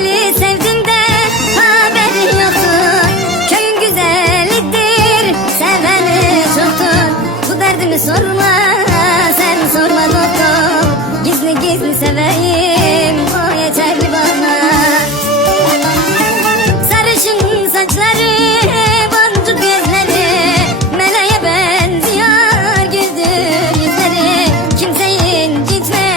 güzeli sevdim de haberi yoktu. Köyün güzelidir, seveni çoktur. Bu derdimi sorma, sen sorma doktor. Gizli gizli seveyim, o yeterli bana. Sarışın saçları, boncuk gözleri, meleğe benziyor güldür yüzleri. Kimseyi incitme,